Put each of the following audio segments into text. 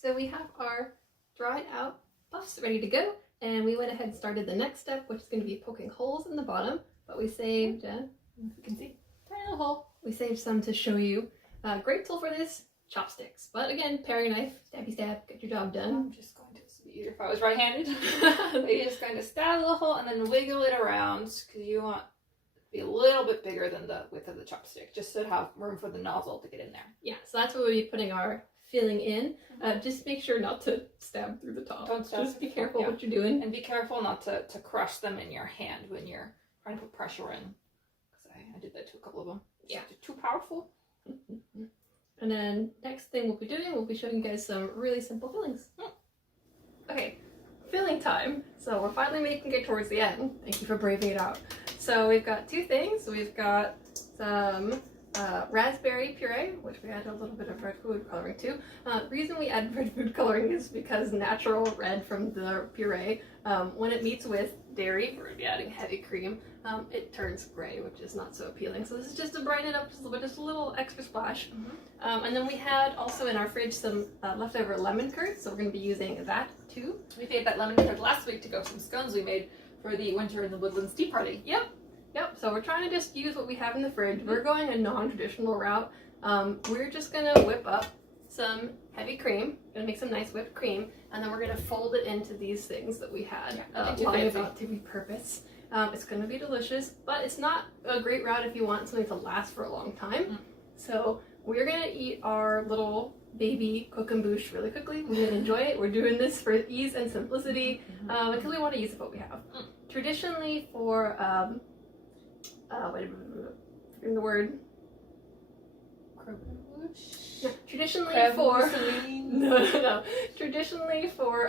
So we have our dried out puffs ready to go, and we went ahead and started the next step, which is going to be poking holes in the bottom, but we saved, if you can see, tiny little hole. We saved some to show you. Great tool for this, chopsticks. But again, paring knife, stabby stab, get your job done. I'm just going to, this would be easier if I was right-handed. You're just going to stab a little hole and then wiggle it around, because you want to be a little bit bigger than the width of the chopstick, just to have room for the nozzle to get in there. Yeah, so that's what we'll be putting our filling in. Just make sure not to stab through the top. Don't stab. Just be careful what you're doing. And be careful not to crush them in your hand when you're trying to put pressure in. Because I did that to a couple of them. Yeah. Too powerful. And then next thing we'll be doing, we'll be showing you guys some really simple fillings. Okay, filling time. So we're finally making it towards the end. Thank you for braving it out. So we've got two things. We've got some raspberry puree, which we added a little bit of red food coloring to. The reason we add red food coloring is because natural red from the puree, when it meets with dairy, we're going to be adding heavy cream, it turns gray, which is not so appealing. So this is just to brighten it up just a little bit, just a little extra splash. And then we had also in our fridge some leftover lemon curd, so we're going to be using that too. We made that lemon curd last week to go with some scones we made for the Winter in the Woodlands tea party. Yep, so we're trying to just use what we have in the fridge. We're going a non-traditional route. We're just gonna whip up some heavy cream, gonna make some nice whipped cream, and then we're gonna fold it into these things that we had lying about to repurpose. It's gonna be delicious, but it's not a great route if you want something to last for a long time. So we're gonna eat our little baby Croquembouche really quickly. We're gonna enjoy it. We're doing this for ease and simplicity because we want to use what we have. Traditionally for forgetting the word. Croquembouche? No, traditionally for no. Traditionally for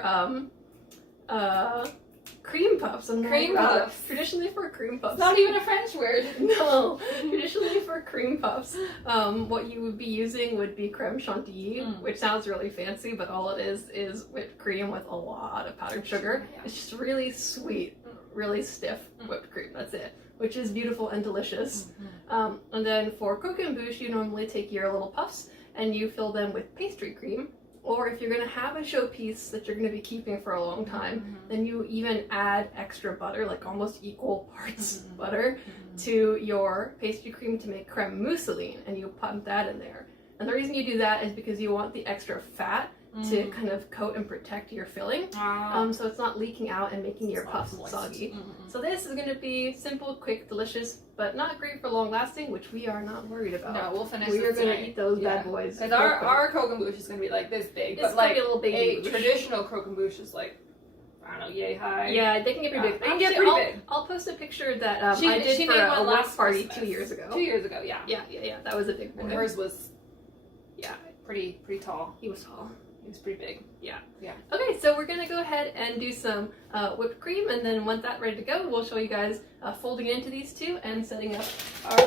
cream puffs. Cream puffs. Traditionally for cream puffs. It's not even a French word. No. Traditionally for cream puffs, what you would be using would be creme chantilly, which sounds really fancy, but all it is whipped cream with a lot of powdered sugar. It's just really sweet, really stiff whipped cream. That's it. Which is beautiful and delicious. And then for Croquembouche, you normally take your little puffs and you fill them with pastry cream. Or if you're going to have a showpiece that you're going to be keeping for a long time, then you even add extra butter, like almost equal parts butter, to your pastry cream to make creme mousseline, and you pump that in there. And the reason you do that is because you want the extra fat to kind of coat and protect your filling, so it's not leaking out and making your puffs soggy. So this is going to be simple, quick, delicious, but not great for long lasting, which we are not worried about. No, we'll finish. We are going to eat those bad boys. Because our Croquembouche is going to be like this big, It's but like a little baby traditional Croquembouche is like, I don't know, yay high. Yeah, they can get pretty big. They can get pretty big. I'll post a picture that I did for a work party 2 years ago. 2 years ago, yeah. Yeah. That was a big boy. And hers was, pretty tall. He was tall. He was pretty big. Yeah. Okay, so we're gonna go ahead and do some whipped cream, and then once that's ready to go, we'll show you guys folding it into these two and setting up our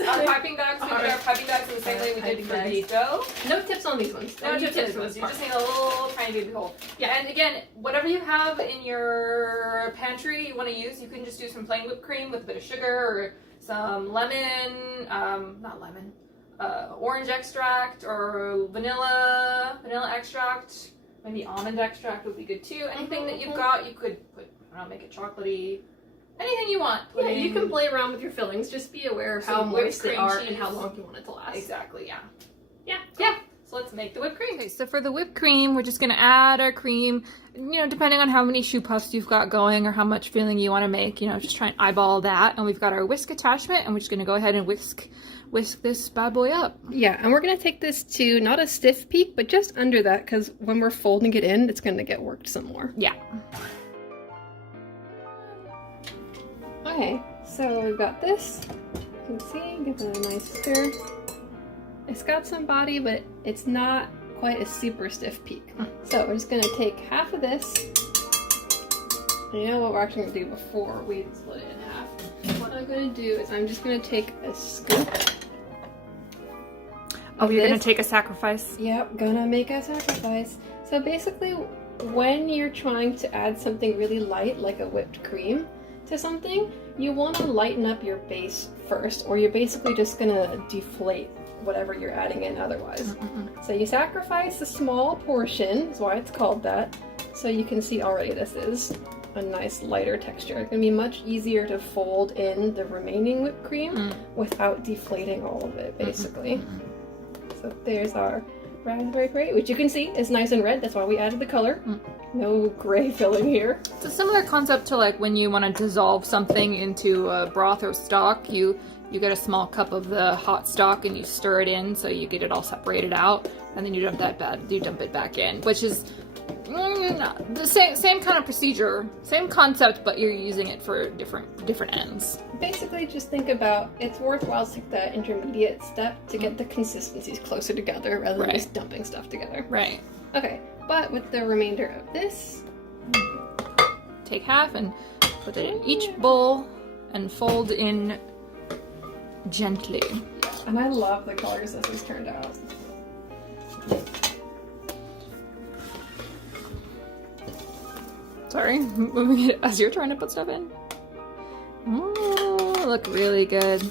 Our piping bags. We did our piping bags in the same way we did for the dough. No tips on these ones. No tips on these ones. You just need a little tiny baby hole. Yeah, and again, whatever you have in your pantry you want to use, you can just do some plain whipped cream with a bit of sugar or some lemon, orange extract or vanilla extract. Maybe almond extract would be good too. Anything that you've got, you could put, I don't know, make it chocolatey. Anything you want. Yeah, you can play around with your fillings. Just be aware of how moist they are and how long you want it to last. Exactly, yeah. Yeah. So let's make the whipped cream. Okay, so for the whipped cream, we're just going to add our cream, depending on how many choux puffs you've got going or how much filling you want to make, just try and eyeball that. And we've got our whisk attachment, and we're just going to go ahead and whisk this bad boy up. Yeah, and we're going to take this to not a stiff peak, but just under that, because when we're folding it in, it's going to get worked some more. Yeah. Okay, so we've got this. You can see, give it a nice stir. It's got some body, but it's not quite a super stiff peak. So we're just going to take half of this. And you know what we're actually going to do before we split it in half? What I'm going to do is I'm just going to take a scoop. Oh, you're going to take a sacrifice? Yep, gonna make a sacrifice. So basically, when you're trying to add something really light, like a whipped cream, to something, you want to lighten up your base first, or you're basically just gonna deflate whatever you're adding in otherwise. So you sacrifice a small portion, is why it's called that. So you can see already this is a nice lighter texture. It's gonna be much easier to fold in the remaining whipped cream without deflating all of it, basically. So there's our raspberry puree, which you can see is nice and red. That's why we added the color. No gray filling here. It's a similar concept to like when you want to dissolve something into a broth or stock. You get a small cup of the hot stock and you stir it in so you get it all separated out, and then you dump it back in, which is the same kind of procedure, same concept, but you're using it for different ends. Basically, just think about it's worthwhile to take that intermediate step to get the consistencies closer together rather than just dumping stuff together. Right. Okay, but with the remainder of this, take half and put it in each bowl and fold in gently. And I love the colors this has turned out. Sorry, moving it as you're trying to put stuff in. Oh, look really good.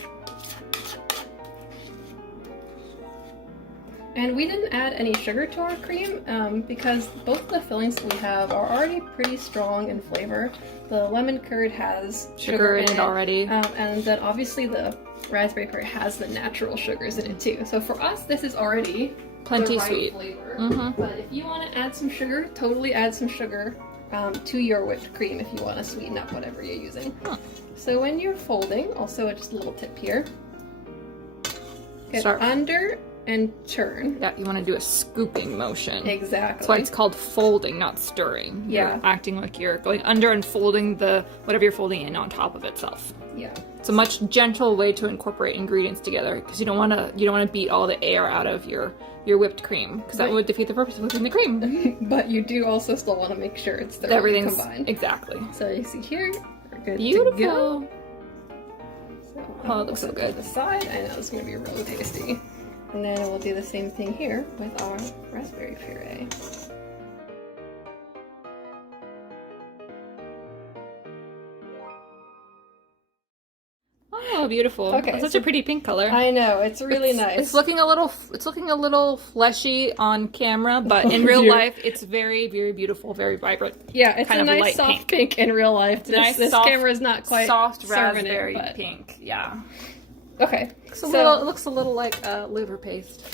And we didn't add any sugar to our cream because both the fillings that we have are already pretty strong in flavor. The lemon curd has sugar in it already. And then obviously the raspberry puree has the natural sugars in it too. So for us, this is already plenty the right sweet flavor. But if you want to add some sugar, totally add some sugar to your whipped cream if you want to sweeten up whatever you're using. So when you're folding, also just a little tip here, get under and turn. Yeah, you want to do a scooping motion. Exactly. That's why it's called folding, not stirring. Yeah. You're acting like you're going under and folding whatever you're folding in on top of itself. Yeah. It's a much gentle way to incorporate ingredients together because you don't want to beat all the air out of your whipped cream because that would defeat the purpose of whipping the cream. But you do also still want to make sure it's everything's combined. Exactly. So you see here, we're good Beautiful. to go. So, it looks so good. To the side, I know it's going to be really tasty. And then we'll do the same thing here with our raspberry puree. Oh, beautiful. Okay, that's such a pretty pink color. I know, it's really nice. It's looking a little fleshy on camera, but in real life it's very, very beautiful, very vibrant. Yeah, it's a nice soft pink in real life. This camera is not quite soft raspberry pink. Yeah. Okay. It looks a little like liver paste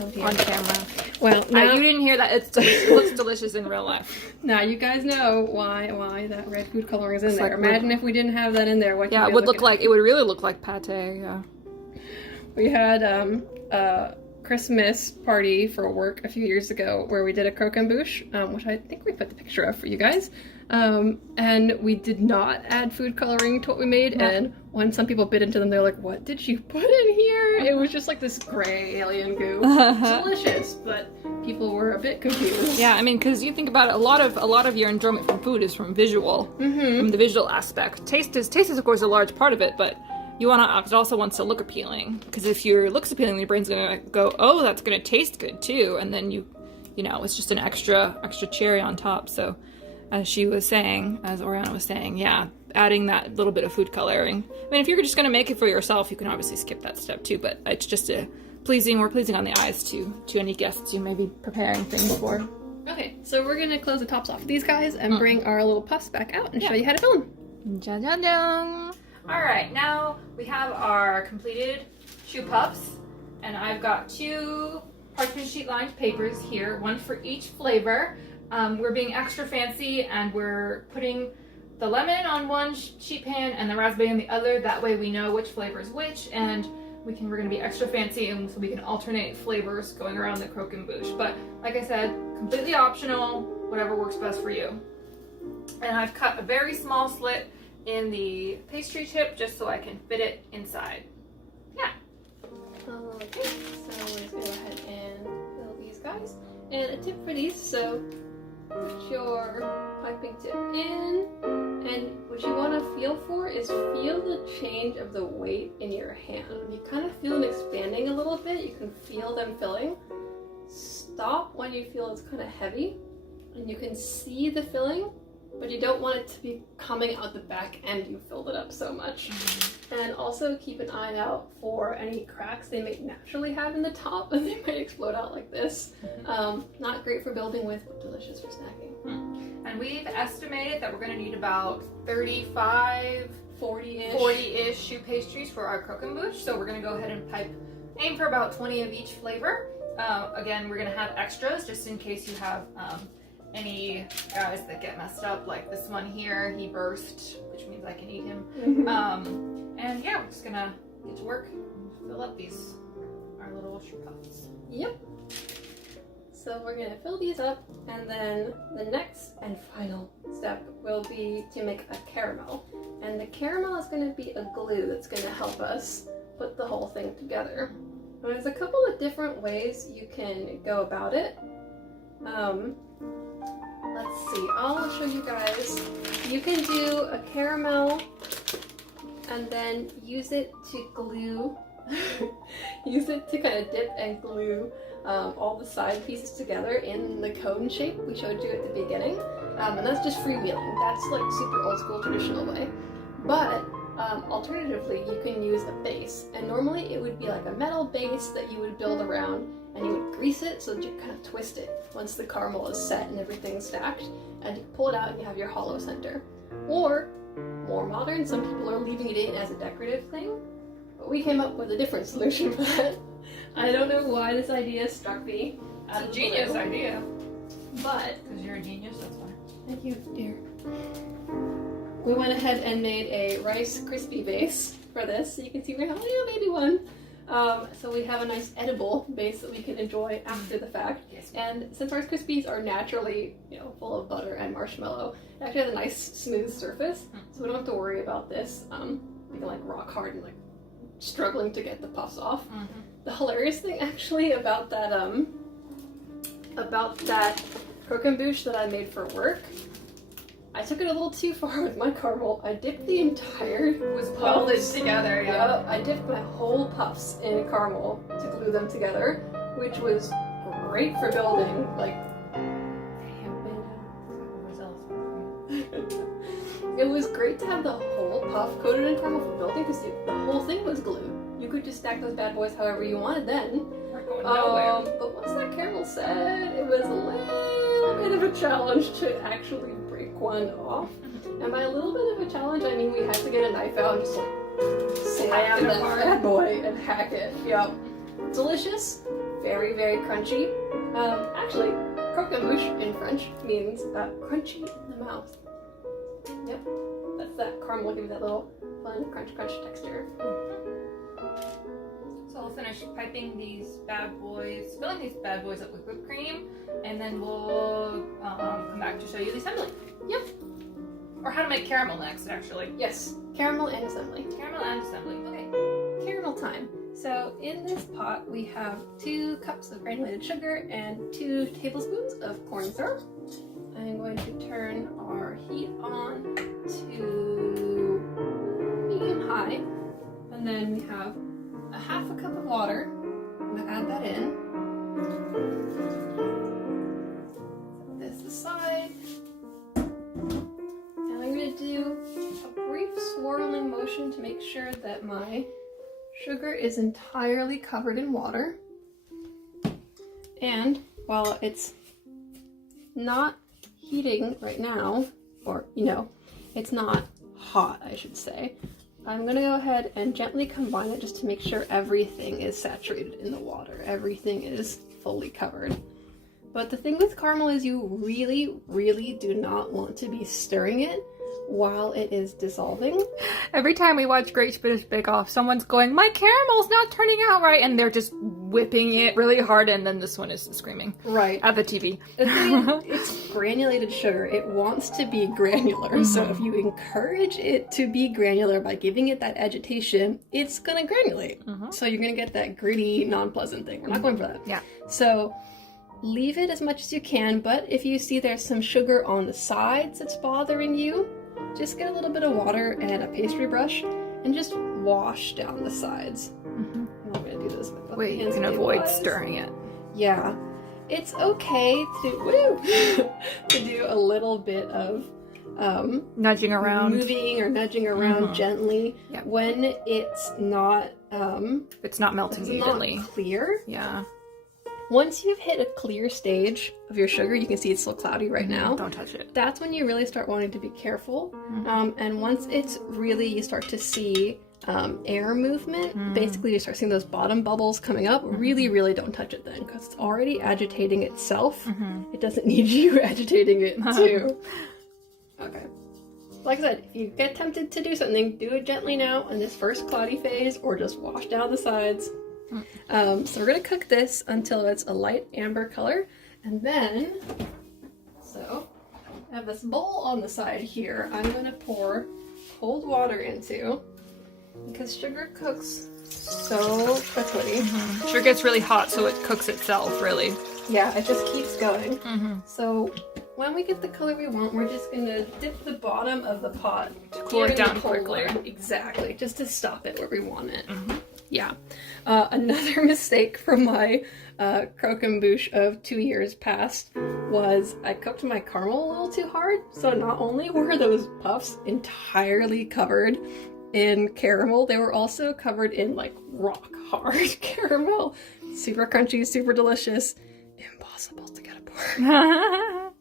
on camera. Well, now you didn't hear that. It looks delicious in real life. Now you guys know why that red food coloring is in there. Imagine if we didn't have that in there. What it would look like. It would really look like pate. Yeah. We had a Christmas party for work a few years ago where we did a croquembouche, which I think we put the picture of for you guys. And we did not add food coloring to what we made. No. And when some people bit into them, they're like, "What did you put in here?" It was just like this gray alien goo. Delicious, but people were a bit confused. Yeah, I mean, because you think about it, a lot of your enjoyment from food is from visual, from the visual aspect. Taste is of course a large part of it, but it also wants to look appealing. Because if your looks appealing, your brain's gonna go, "Oh, that's gonna taste good too," and then it's just an extra cherry on top. So, as Oriana was saying, yeah, adding that little bit of food coloring. I mean, if you're just gonna make it for yourself, you can obviously skip that step too. But it's just more pleasing on the eyes to any guests you may be preparing things for. Okay, so we're gonna close the tops off of these guys and bring our little puffs back out and show you how to fill them. Ja-ja-dang! All right, now we have our completed choux puffs, and I've got 2 parchment sheet lined papers here, one for each flavor. We're being extra fancy and we're putting the lemon on one sheet pan and the raspberry on the other. That way we know which flavor is which, and we're going to be extra fancy, and so we can alternate flavors going around the croquembouche. But like I said, completely optional, whatever works best for you. And I've cut a very small slit in the pastry chip just so I can fit it inside. Yeah. Okay, so we're just gonna go ahead and fill these guys. And a tip for these, so put your piping tip in, and what you want to feel for is feel the change of the weight in your hand. You kind of feel them expanding a little bit, you can feel them filling. Stop when you feel it's kind of heavy, and you can see the filling but you don't want it to be coming out the back end. You filled it up so much. And also keep an eye out for any cracks they may naturally have in the top, and they might explode out like this. Not great for building with, but delicious for snacking. And we've estimated that we're going to need about 35, 40-ish choux pastries for our croquembouche. So we're going to go ahead and aim for about 20 of each flavor. Again, we're going to have extras just in case you have any guys that get messed up, like this one here. He burst, which means I can eat him. And yeah, we're just going to get to work and fill up our little choux puffs. Yep. So we're going to fill these up, and then the next and final step will be to make a caramel. And the caramel is going to be a glue that's going to help us put the whole thing together. And there's a couple of different ways you can go about it. Let's see, I'll show you guys. You can do a caramel and then use it to glue, use it to kind of dip and glue all the side pieces together in the cone shape we showed you at the beginning. And that's just freewheeling. That's like super old school traditional way. But alternatively, you can use a base. And normally it would be like a metal base that you would build around, and you would grease it so that you kind of twist it once the caramel is set and everything's stacked. And you pull it out and you have your hollow center. Or, more modern, some people are leaving it in as a decorative thing. But we came up with a different solution for that. I don't know why this idea struck me. It's a genius idea. But because you're a genius, that's why. Thank you, dear. We went ahead and made a Rice Krispie base for this, so you can see we have a little baby one. So we have a nice edible base that we can enjoy after the fact. Yes. And since Rice Krispies are naturally, full of butter and marshmallow, it actually has a nice smooth surface, so we don't have to worry about this being like rock hard and like struggling to get the puffs off. The hilarious thing actually about that croquembouche that I made for work, I took it a little too far with my caramel. I dipped the entire welded together, yeah. I dipped my whole puffs in caramel to glue them together, which was great for building, like, it was great to have the whole puff coated in caramel for building, because the whole thing was glue. You could just stack those bad boys however you wanted then. We're going nowhere. But once that caramel set, it was a little bit of a challenge to actually break one off. And by a little bit of a challenge, I mean we had to get a knife out and just like slam that bad boy and hack it. Yep. Delicious. Very, very crunchy. Actually, croquembouche in French means crunchy in the mouth. Yep. That's that caramel giving that little fun crunch texture. So we'll finish piping these bad boys, filling these bad boys up with whipped cream, and then we'll come back to show you the assembly. Yep. Or how to make caramel next, actually. Yes, caramel and assembly. Caramel and assembly. Okay. Caramel time. So in this pot we have 2 cups of granulated sugar and 2 tablespoons of corn syrup. I'm going to turn our heat on to medium-high, and then we have a half a cup of water. I'm going to add that in. Set this aside. And I'm going to do a brief swirling motion to make sure that my sugar is entirely covered in water. And while it's not heating right now, or it's not hot, I should say, I'm gonna go ahead and gently combine it just to make sure everything is saturated in the water. Everything is fully covered. But the thing with caramel is you really, really do not want to be stirring it while it is dissolving. Every time we watch Great British Bake Off, someone's going, my caramel's not turning out right, and they're just whipping it really hard, and then this one is screaming right at the TV. The thing is, it's granulated sugar. It wants to be granular. So if you encourage it to be granular by giving it that agitation, it's gonna granulate. So you're gonna get that gritty, non-pleasant thing. We're not going for that. Yeah. So leave it as much as you can, but if you see there's some sugar on the sides that's bothering you, just get a little bit of water and a pastry brush and just wash down the sides. I'm not going to do this with both Wait, you hands can avoid stabilized. stirring it. Yeah. It's okay to to do a little bit of nudging around, moving or nudging around gently. Yeah. When it's not melting evenly. not clear. Yeah. Once you've hit a clear stage of your sugar, you can see it's still cloudy right now. Don't touch it. That's when you really start wanting to be careful. And once it's really, you start to see air movement, basically you start seeing those bottom bubbles coming up, really, really don't touch it then, because it's already agitating itself. It doesn't need you agitating it too. Okay. Like I said, if you get tempted to do something, do it gently now in this first cloudy phase, or just wash down the sides. So we're gonna cook this until it's a light amber color, and then, so I have this bowl on the side here I'm gonna pour cold water into, because sugar cooks so quickly. Sugar gets really hot, so it cooks itself, really. Yeah, it just keeps going. So when we get the color we want, we're just gonna dip the bottom of the pot to cool it down quickly. Exactly, just to stop it where we want it. Yeah. Another mistake from my croquembouche of 2 years past was I cooked my caramel a little too hard. So not only were those puffs entirely covered in caramel, they were also covered in like rock hard caramel. Super crunchy, super delicious. Impossible to get apart.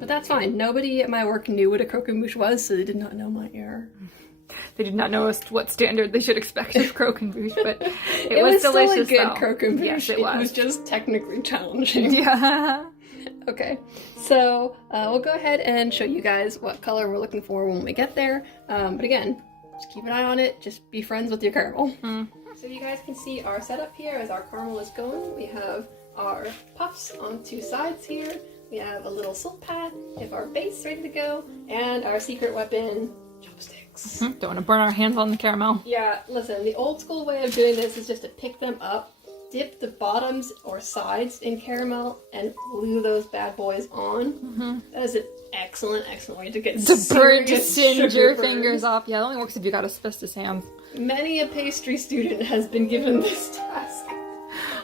But that's fine. Nobody at my work knew what a croquembouche was, so they did not know my error. They did not know what standard they should expect of croquembouche, but it was delicious. Still a good croquembouche. Yes, it was just technically challenging. Yeah. Okay, so we'll go ahead and show you guys what color we're looking for when we get there. But again, just keep an eye on it. Just be friends with your caramel. So you guys can see our setup here as our caramel is going. We have our puffs on two sides here. We have a little salt pad. We have our base ready to go, and our secret weapon, chopsticks. Don't want to burn our hands on the caramel. Yeah, listen, the old school way of doing this is just to pick them up, dip the bottoms or sides in caramel, and glue those bad boys on. That is an excellent way to get to singe your burns. fingers off. Yeah, it only works if you got asbestos hands. Many a pastry student has been given this task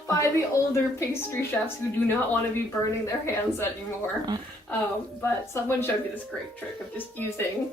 by the older pastry chefs who do not want to be burning their hands anymore. But someone showed me this great trick of just using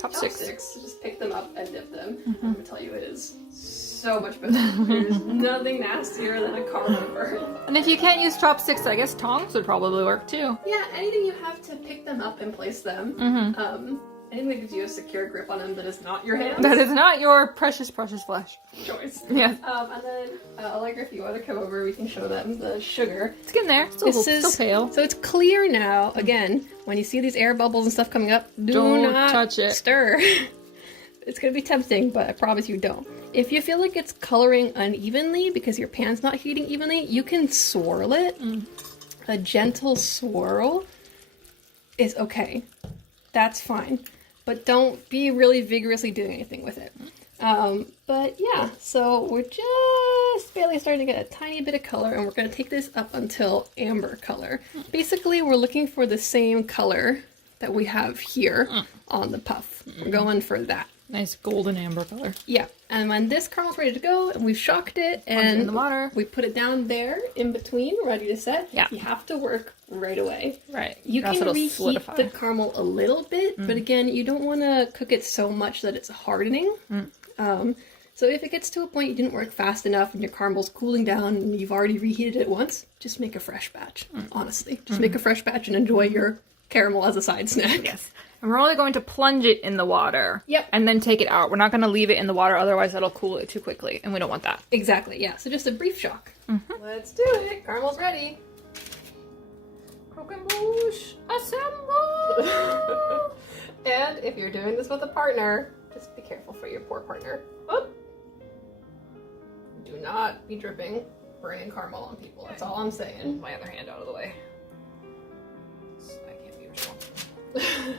chopsticks to just pick them up and dip them. I'm gonna tell you, it is so much better. There's nothing nastier than a caramel burn. And if you can't use chopsticks, I guess tongs would probably work too. Yeah, anything you have to pick them up and place them. Anything that gives you a secure grip on them that is not your hands. That is not your precious, precious flesh. Choice. Yes. And then, Allegra, if you want to come over, we can show them the sugar. It's getting there. Still pale. So it's clear now. Again, when you see these air bubbles and stuff coming up, Don't not touch it. Stir. It's going to be tempting, but I promise you don't. If you feel like it's coloring unevenly because your pan's not heating evenly, you can swirl it. A gentle swirl is okay. That's fine. But don't be really vigorously doing anything with it. But yeah, so we're just barely starting to get a tiny bit of color, and we're going to take this up until amber color. Basically, we're looking for the same color that we have here on the puff. We're going for that. Nice golden amber color. Yeah, and when this caramel's ready to go, and we've shocked it, and in the water, we put it down there in between, ready to set. Yeah. You have to work right away. Right. You can reheat the caramel a little bit, but again, you don't want to cook it so much that it's hardening. So if it gets to a point you didn't work fast enough and your caramel's cooling down and you've already reheated it once, just make a fresh batch. Honestly, just make a fresh batch and enjoy your caramel as a side snack. Yes. And we're only going to plunge it in the water. Yep. And then take it out. We're not going to leave it in the water, otherwise that'll cool it too quickly, and we don't want that. Exactly, yeah. So just a brief shock. Let's do it. Caramel's ready. Croquembouche, assemble! And if you're doing this with a partner, just be careful for your poor partner. Oh. Do not be dripping burning caramel on people. That's all I'm saying. My other hand out of the way. So I can't be responsible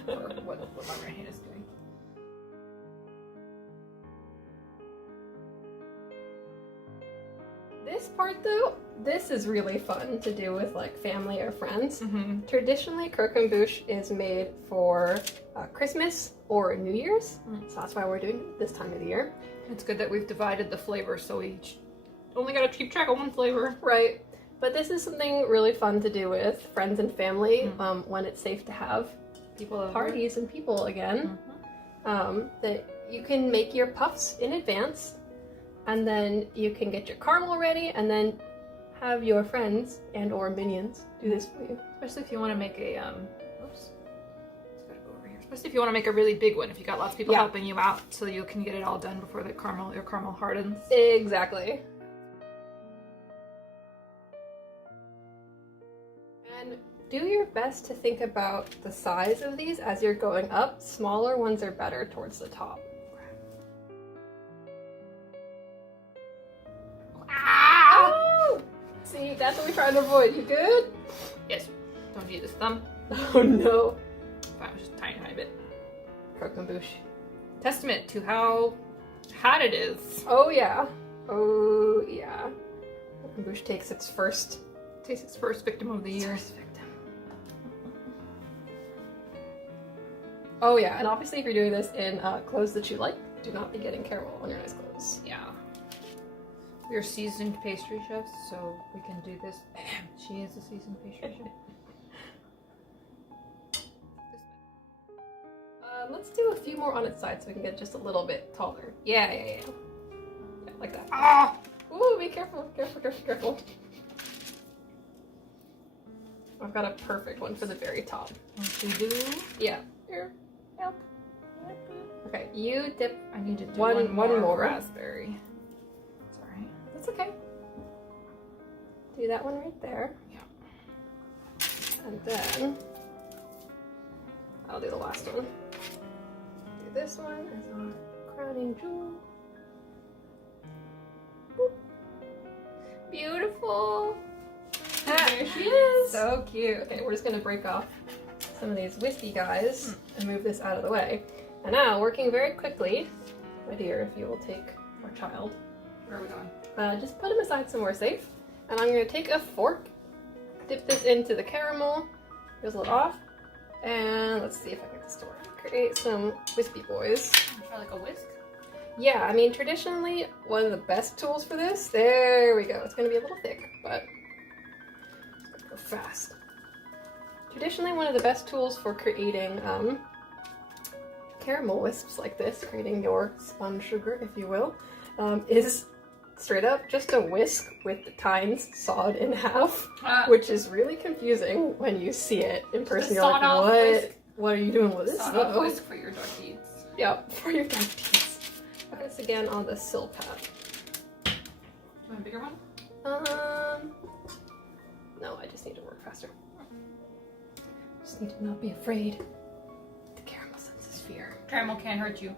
for what my right hand is doing. This part though, this is really fun to do with like family or friends. Traditionally, croquembouche is made for Christmas or New Year's, so that's why we're doing it this time of the year. It's good that we've divided the flavors so we each only gotta keep track of one flavor. Right, but this is something really fun to do with friends and family when it's safe to have, people over. parties and people again. That you can make your puffs in advance, and then you can get your caramel ready, and then have your friends and or minions do this for you. Especially if you want to make a especially if you want to make a really big one. If you got lots of people helping you out, so you can get it all done before your caramel hardens. Exactly. And do your best to think about the size of these as you're going up. Smaller ones are better towards the top. Oh! See, that's what we're trying to avoid. You good? Yes. Don't use this thumb. Oh no. That was just a tiny bit. Croquembouche. Testament to how hot it is. Oh yeah. Oh yeah. Croquembouche takes its first victim of the year. Oh yeah, and obviously if you're doing this in clothes that you like, do not be getting caramel on your nice clothes. Yeah. We're seasoned pastry chefs, so we can do this. She is a seasoned pastry chef. Let's do a few more on its side so we can get just a little bit taller. Yeah, like that. Ah! Ooh, be careful, careful. I've got a perfect one for the very top. What you do? Yeah. Here, help. Okay, you dip. I need to do one more raspberry. Sorry. That's okay. Do that one right there. Yeah. And then I'll do the last one. Do this one as our crowning jewel. Boop. Beautiful. There she is. So cute. Okay, we're just gonna break off some of these wispy guys and move this out of the way. And now, working very quickly, my dear, if you will take our child. Where are we going? Just put him aside somewhere safe. And I'm gonna take a fork, dip this into the caramel, drizzle it off, and let's see if I can get this to work. Create some wispy boys. Try like a whisk? Yeah, I mean, traditionally, one of the best tools for this, there we go. It's gonna be a little thick, but it's gonna go fast. Traditionally, one of the best tools for creating caramel wisps like this, creating your spun sugar, if you will, is straight up just a whisk with the tines sawed in half, which is really confusing when you see it in person. You're like, what are you doing with this? Sawed-off whisk for your dark deeds. Yep, for your dark deeds. Put this again on the sill pad. Do you want a bigger one? No, I just need to work faster. Just need to not be afraid. The caramel senses fear. Caramel can't hurt you.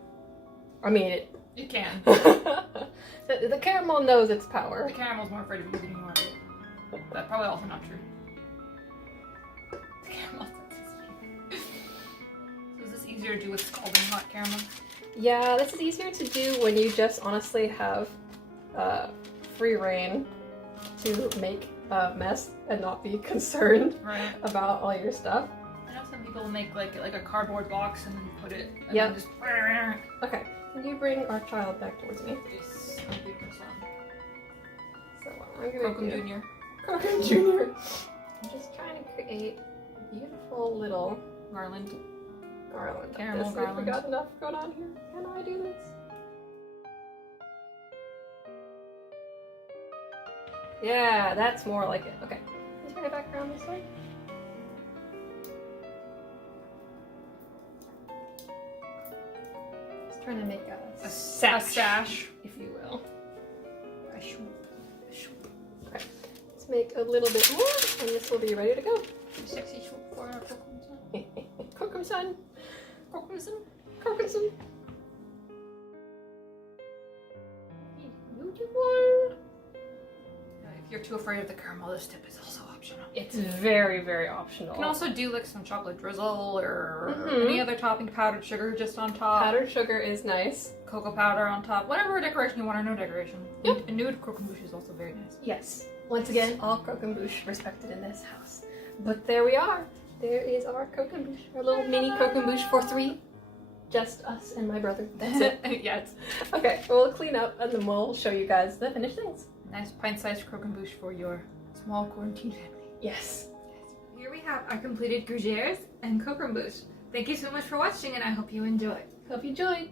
I mean, It can. the caramel knows its power. The caramel's more afraid of you than you are. That's probably also not true. The caramel senses fear. So is this easier to do with scalding hot caramel? Yeah, this is easier to do when you just honestly have free reign to make a mess and not be concerned about all your stuff. I know some people make like a cardboard box and then put it and Yep. then just... Okay, can you bring our child back towards me? Yes, So I'm gonna Croquem do Jr. Croquem Jr. I'm just trying to create a beautiful little Garland. garland. Caramel We've garland. got enough going on here. Can I do this? Yeah, that's more like it. Okay. Can you turn it back around this way? Just trying to make a sash, if you will. Okay. Let's make a little bit more, and this will be ready to go. Sexy swoop for our Croquem. Croquem-son. Croquem-son. Croquem-son. Beautiful. If you're too afraid of the caramel, this tip is also optional. It's very, very optional. You can also do like some chocolate drizzle or any other topping, powdered sugar just on top. Powdered sugar is nice. Cocoa powder on top. Whatever decoration you want or no decoration. Yep. A nude croquembouche is also very nice. Yes. Once again, all croquembouche respected in this house. But there we are. There is our croquembouche. Our little mini croquembouche for 3. Just us and my brother. That's it. Yes. Okay, we'll clean up and then we'll show you guys the finished things. Nice pint-sized croquembouche for your small quarantine family. Yes. Here we have our completed gougères and croquembouche. Thank you so much for watching, and I hope you enjoy. Hope you enjoyed.